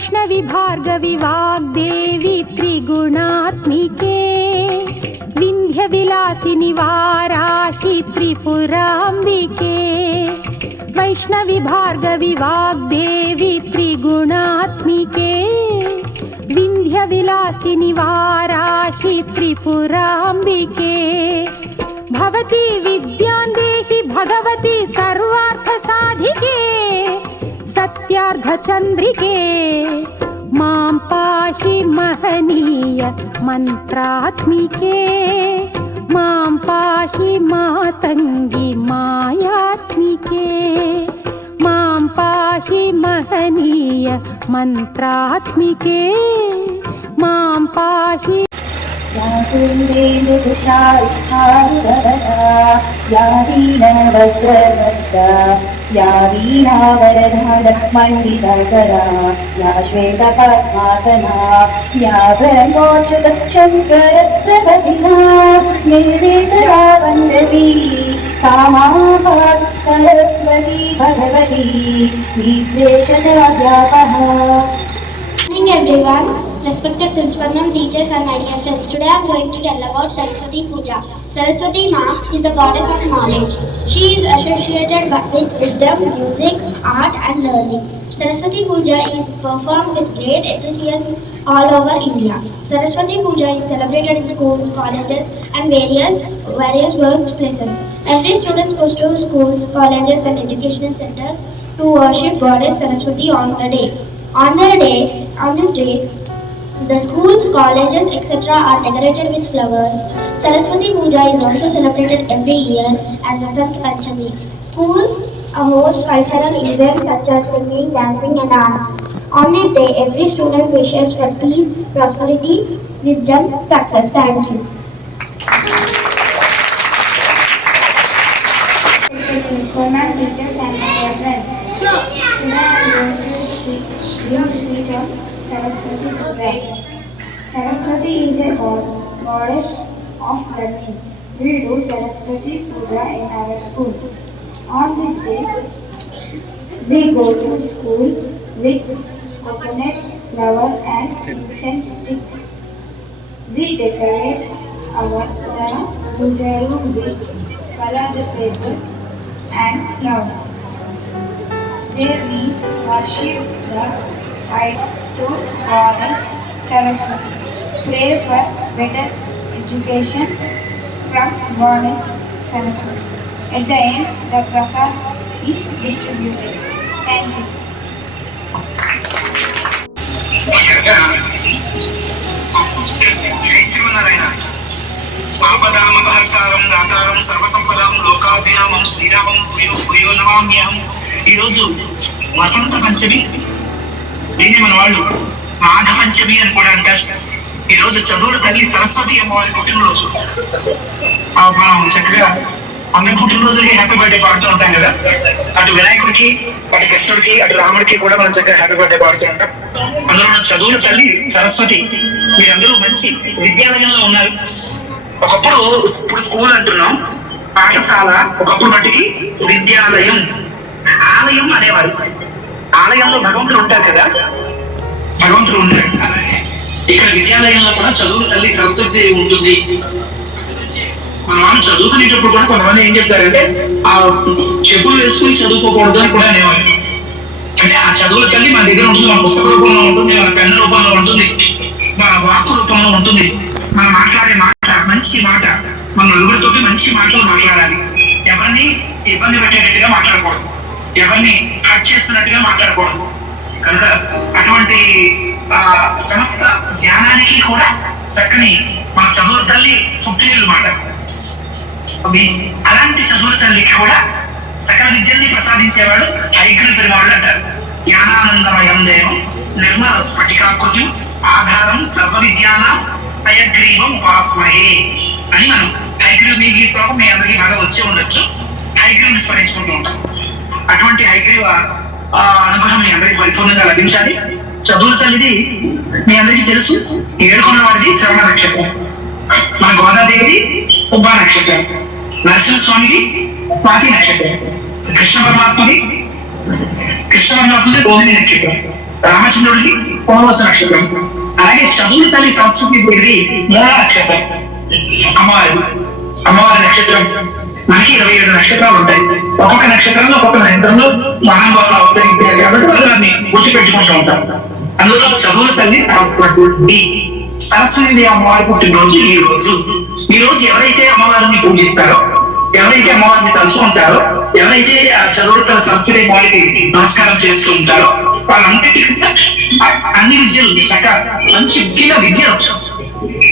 वैष्णवी भार्गवी वाग्देवी त्रिगुणात्मिके विन्ध्यविलासिनि वाराहि त्रिपुराम्बिके वैष्णवी भार्गवी वाग्देवी त्रिगुणात्मिके विन्ध्यविलासिनि वाराहि त्रिपुराम्बिके भवती विद्यां देहि भगवती सर्वार्थसाधिके सत्यार्धचन्द्रिके मां पाहि महनीय मन्त्रात्मिके मां पाहि मातङ्गी मायात्मिके मां पाहि महनीय मन्त्रात्मिके मां पाहि या वीणावस्त्रदत्ता या वीणावरधानमण्डितकरा या श्वेतपद्मासना या ब्रह्मोच्युतशङ्करप्रभविना निर्देशया वन्दती सा महाभाग Saraswati Bhagwati विश्वेशजाव्यापः। Good evening everyone, respected principal ma'am, teachers and my dear friends. Today I am going to tell about Saraswati Puja. Saraswati Ma is the goddess of knowledge. She is associated with wisdom, music, art and learning. Saraswati Puja is performed with great enthusiasm all over India. Saraswati Puja is celebrated in schools, colleges and various workplaces. Every student goes to schools, colleges and educational centers to worship goddess Saraswati on this day, the schools, colleges, etc. are decorated with flowers. Saraswati Puja is also celebrated every year as Vasant Panchami. Schools host cultural events such as singing, dancing and arts. On this day, every student wishes for peace, prosperity, wisdom, success. Thank you. Ma'am, teachers and my friends. Today I am going to speech of Saraswati Puja. Saraswati is a goddess of learning. We do Saraswati Puja in our school. On this day, we go to school with coconut, flower and incense sticks. We decorate the puja room with colored paper and flowers. There we worship the idol goddess Saraswati. Pray for better education from goddess Saraswati. At the end, the prasad is distributed. Thank you. పాపదామపహస్తారం దాతారం సర్వసంపదాం లోకాభిరామం శ్రీరామం భూయో నమామ్యహం. ఈరోజు వసంత పంచమి, దీన్ని మన వాళ్ళు మాఘ పంచమి అని కూడా అంటారు. ఈరోజు చదువుల తల్లి సరస్వతి అమ్మవారి పుట్టినరోజు. మనం చక్కగా అందరి పుట్టినరోజులకి హ్యాపీ బర్త్డే పాడుతూ ఉంటాం కదా. అటు వినాయకుడికి, అటు కృష్ణుడికి, అటు రాముడికి కూడా మనం చక్కగా హ్యాపీ బర్త్డే పాడుతూ ఉంటాం. అందులో మన చదువుల తల్లి సరస్వతి. మీరందరూ మంచి విద్యాలయంలో ఉన్నారు. ఒకప్పుడు ఇప్పుడు స్కూల్ అంటున్నాం, పాఠశాల, ఒకప్పుడు మట్టికి విద్యాలయం, ఆలయం అనేవారు. ఆలయంలో భగవంతుడు ఉంటారు కదా, భగవంతుడు ఉంటాడు. ఇక్కడ విద్యాలయంలో కూడా చదువు తల్లి సరస్వతి ఉంటుంది. మనం చదువుకునేటప్పుడు కూడా కొంతమంది ఏం చెప్తారంటే ఆ చెప్పులు వేసుకుని చదువుకోకూడదు అని కూడా అనేవారు. అంటే ఆ చదువుల తల్లి మన దగ్గర ఉంటుంది, మన పుస్తక రూపంలో ఉంటుంది, మన పెన్ను రూపంలో ఉంటుంది, మన వాక్కు రూపంలో ఉంటుంది. మనం మాట్లాడే మాట మంచి మాట, మన నలుగురితో మంచి మాటలు మాట్లాడాలి. ఎవరిని ఇబ్బంది పెట్టేటట్టుగా మాట్లాడకూడదు, ఎవరిని హర్ట్ చేస్తున్నట్టుగా మాట్లాడకూడదు. కనుక అటువంటి సమస్త జ్ఞానానికి కూడా చక్కని మన చదువుల తల్లి పుట్టినీళ్ళు మాట. అలాంటి చదువుల తల్లికి కూడా సకల విద్యల్ని ప్రసాదించేవాడు హైగ్రీవ పెరుమాళ్ళు అంటారు. జ్ఞానానందమయం దేవం నిర్మల స్ఫటికాకృతి ఆధారం సర్వ విద్యానాం హయగ్రీవం ఉపాస్మహే అని మనం హైగ్రీవుని ఈ శ్లోకం మీ అందరికీ బాగా వచ్చి ఉండొచ్చు. హైగ్రీవుని స్మరించుకుంటూ ఉంటాం. అటువంటి హైగ్రీవ అనుగ్రహం మీ అందరికి పరిపూర్ణంగా లభించాలి. చదువుల తల్లిది మీ అందరికీ తెలుసు, ఏడుకొండ వాడిది శ్రవణ నక్షత్రం, మన గోదాదేవిది ఉబ్బా నక్షత్రం, నరసింహస్వామిది స్వాతి నక్షత్రం, కృష్ణ పరమాత్మది గోవింది నక్షత్రం, రామచంద్రుడికి పునర్వసు నక్షత్రం. అలాగే చదువు తల్లి సరస్వతి దేవి మూల నక్షత్రం. అమ్మవారి నక్షత్రం మనకి 27 నక్షత్రాలు ఉంటాయి. ఒక్కొక్క నక్షత్రంలో ఒక్కొక్క నక్షత్రంలో మహానుభావులు అవతరించారు కాబట్టి దాన్ని గుర్తు పెట్టుకుంటూ ఉంటాం. అందులో చదువుల తల్లి సరస్వతి అమ్మవారి పుట్టినరోజు ఈ రోజు ఎవరైతే అమ్మవారిని పూజిస్తారో, ఎవరైతే అమ్మవారిని తలుచుకుంటారో, ఎవరైతే ఆ చదువుల తల్లి సరస్వతి అమ్మవారికి నమస్కారం చేస్తూ ఉంటారో వాళ్ళందరికీ అన్ని విద్యలు చక్కగా మంచి ముఖ్యంగా విద్యలు,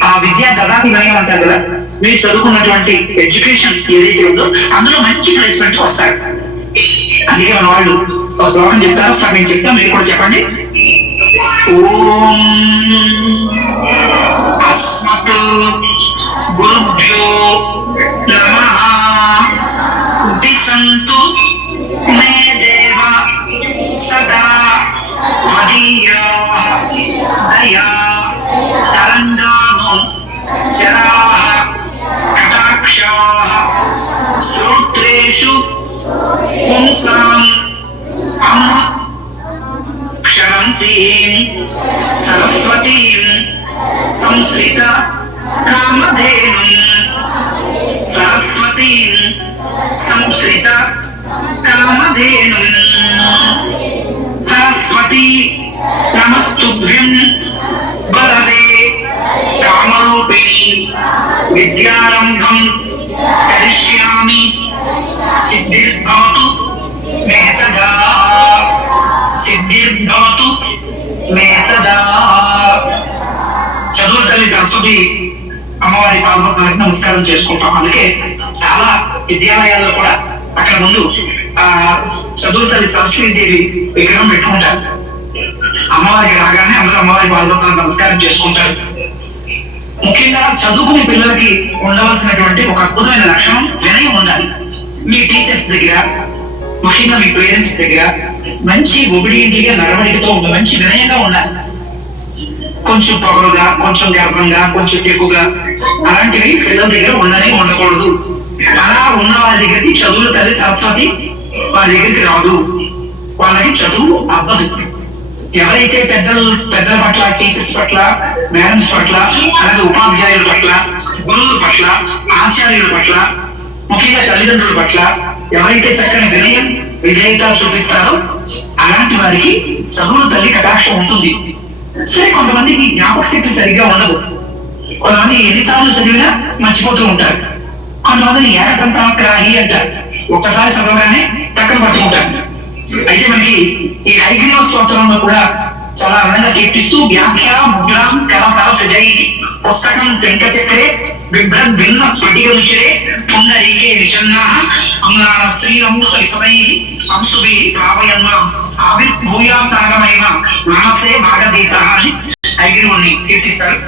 ఆ విద్యా గదాతి వినయం అంటారు కదా, మీరు చదువుకున్నటువంటి ఎడ్యుకేషన్ ఏదైతే ఉందో అందులో మంచి ప్లేస్మెంట్ వస్తారు. అందుకే మన వాళ్ళు ఒక శ్లోకం చెప్తారు, ఒకసారి నేను చెప్తాను, మీరు కూడా చెప్పండి. ఓం అస్మత్ గురుభ్యో నమః ఉద్దిశంతు మే దేవ సదా మదీయా దయా శరణాను చరాః కటాక్షాః శ్రోత్రేషు పుంసాం అమృత్ క్షరంతీం సరస్వతీం సంశ్రిత కామధేనుం సరస్వతీం సంశ్రిత కామధేనుం సరస్వతీ నమస్తుభ్యం వరదే కామరూపిణి విద్యారంభం కరిష్యామి సిద్ధిర్భవతు మే సదా సిద్ధిర్భవతు మే సదా. చదువు తల్లి సరస్వతి అమ్మవారి పాదపద్మానికి నమస్కారం చేసుకుంటాం. అందుకే చాలా విద్యాలయాల్లో కూడా అక్కడ ముందు చదువు తల్లి సరస్వతి దేవి విగ్రహం పెట్టుకుంటారు. అమ్మవారికి రాగానే అందరూ అమ్మవారి పాదపద్మానికి నమస్కారం చేసుకుంటారు. ముఖ్యంగా చదువుకునే పిల్లలకి ఉండవలసినటువంటి ఒక అద్భుతమైన లక్షణం వినయం ఉండాలి. మీ టీచర్స్ దగ్గర, ముఖ్యంగా మీ పేరెంట్స్ దగ్గర మంచి ఒబిడియంట్గా నడవడికతో మంచి వినయంగా ఉండాలి. కొంచెం పొగరుగా, కొంచెం గర్వంగా, కొంచెం ఎక్కువగా అలాంటివి పిల్లల దగ్గర ఉండకూడదు. అలా ఉన్న వారి దగ్గరికి చదువుల తల్లి సరస్వతి వారి దగ్గరికి రాదు, వాళ్ళకి చదువు అవ్వదు. ఎవరైతే పెద్దల పట్ల, టీచర్స్ పట్ల, మేడమ్స్ పట్ల, అలాగే ఉపాధ్యాయుల పట్ల, గురువుల పట్ల, ఆచార్యుల పట్ల, ముఖ్యంగా తల్లిదండ్రుల పట్ల ఎవరైతే చక్కని వినయం, విధేయత చూపిస్తారో అలాంటి వారికి చదువుల తల్లి కటాక్షం ఉంటుంది. సరే, కొంతమందికి జ్ఞాపక శక్తి సరిగ్గా ఉండదు. కొంతమంది ఎన్నిసార్లు చదివినా మర్చిపోతూ ఉంటారు. కొంతమందిని ఏకదంతాగ్రాహి అంటారు, ఒక్కసారి చదవగానే టక్కన పట్టుకుంటారు. అయితే మనకి ఈ హయగ్రీవ స్తోత్రంలో కూడా చాలా అందంగా కీర్తిస్తూ వ్యాఖ్య ముద్రాం కలకల సజై పుస్తకం వెంక చక్రే బిభ్రద్ భిన్న స్ఫటిక రుచిరే పుండరీకే విషన్నాః అమ్లాన శ్రీరమూర్త విసమై అంశుభి భావయన్మ ఆవిర్భూయాత్తాగమైవ మనసే భాగదేశః అని హయగ్రీవుని కీర్తిస్తారు.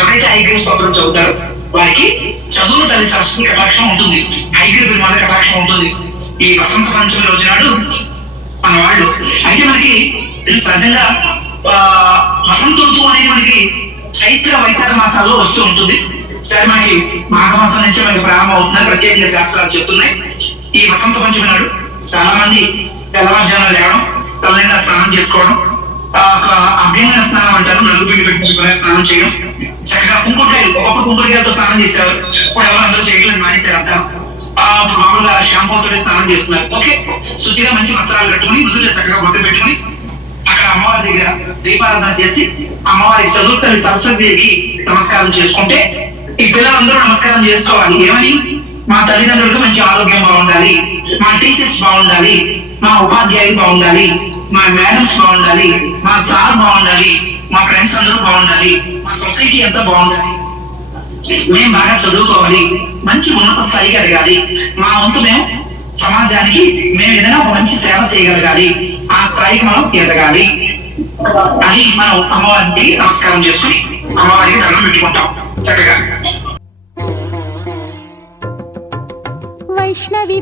ఎవరైతే హయగ్రీవ స్తోత్రం చదువుతారో వారికి చదువు తల్లి సరస్వతి కటాక్షం ఉంటుంది, హయగ్రీవ పెరుమాళ కటాక్షం ఉంటుంది. ఈ వసంత పంచమి రోజు నాడు మన వాళ్ళు అయితే మనకి సహజంగా వసంత ఋతువు అనేది మనకి చైత్ర వైశాఖ మాసాల్లో వస్తూ ఉంటుంది. సరే, మనకి మాఘమాసం నుంచి మనకి ప్రారంభం అవుతుందని ప్రత్యేకంగా శాస్త్రాలు చెప్తున్నాయి. ఈ వసంత పంచమి నాడు చాలా మంది తెల్లవారుజామున లేవడం, తల్లిగా స్నానం చేసుకోవడం, అభ్యంగన స్నానం అంటారు, నలుగు పిండి పెట్టుకుని స్నానం చేయడం, చక్కగా కుంకుడుకాయలు, ఒకప్పుడు కుంకుడుకాయలతో స్నానం చేశారు, ఇప్పుడు ఎవరు అందరూ చేయట్లేదు, మానేశారు అంటారు. మామూలుగా షాంపూ స్నానం చేస్తున్నారు. ఓకే, శుచిగా మంచి వస్త్రాలు కట్టుకుని నుదుట చక్కగా బొట్టు పెట్టుకుని అక్కడ అమ్మవారి దగ్గర దీపారాధన చేసి అమ్మవారి చదువు తల్లి సరస్వతికి నమస్కారం చేసుకుంటే ఈ పిల్లలందరూ నమస్కారం చేసుకోవాలి. ఏమని? మా తల్లిదండ్రులకు మంచి ఆరోగ్యం బాగుండాలి, మా టీచర్స్ బాగుండాలి, మా ఉపాధ్యాయులు బాగుండాలి, మా మేడమ్స్ బాగుండాలి, మా సార్ బాగుండాలి, మా ఫ్రెండ్స్ అందరూ బాగుండాలి, మా సొసైటీ అంతా బాగుండాలి, మేము బాగా చదువుకోవాలి, మంచి ఉన్నత స్థాయికి ఎదగాలి, మా వంతు మేము సమాజానికి మేము ఏదైనా ఒక మంచి సేవ చేయగలగాలి, ఆ స్థాయికి మనం ఎదగాలి అని మనం అమ్మవారికి నమస్కారం చేసుకుని అమ్మవారికి దండం పెట్టుకుంటాం చక్కగా. వైష్ణవి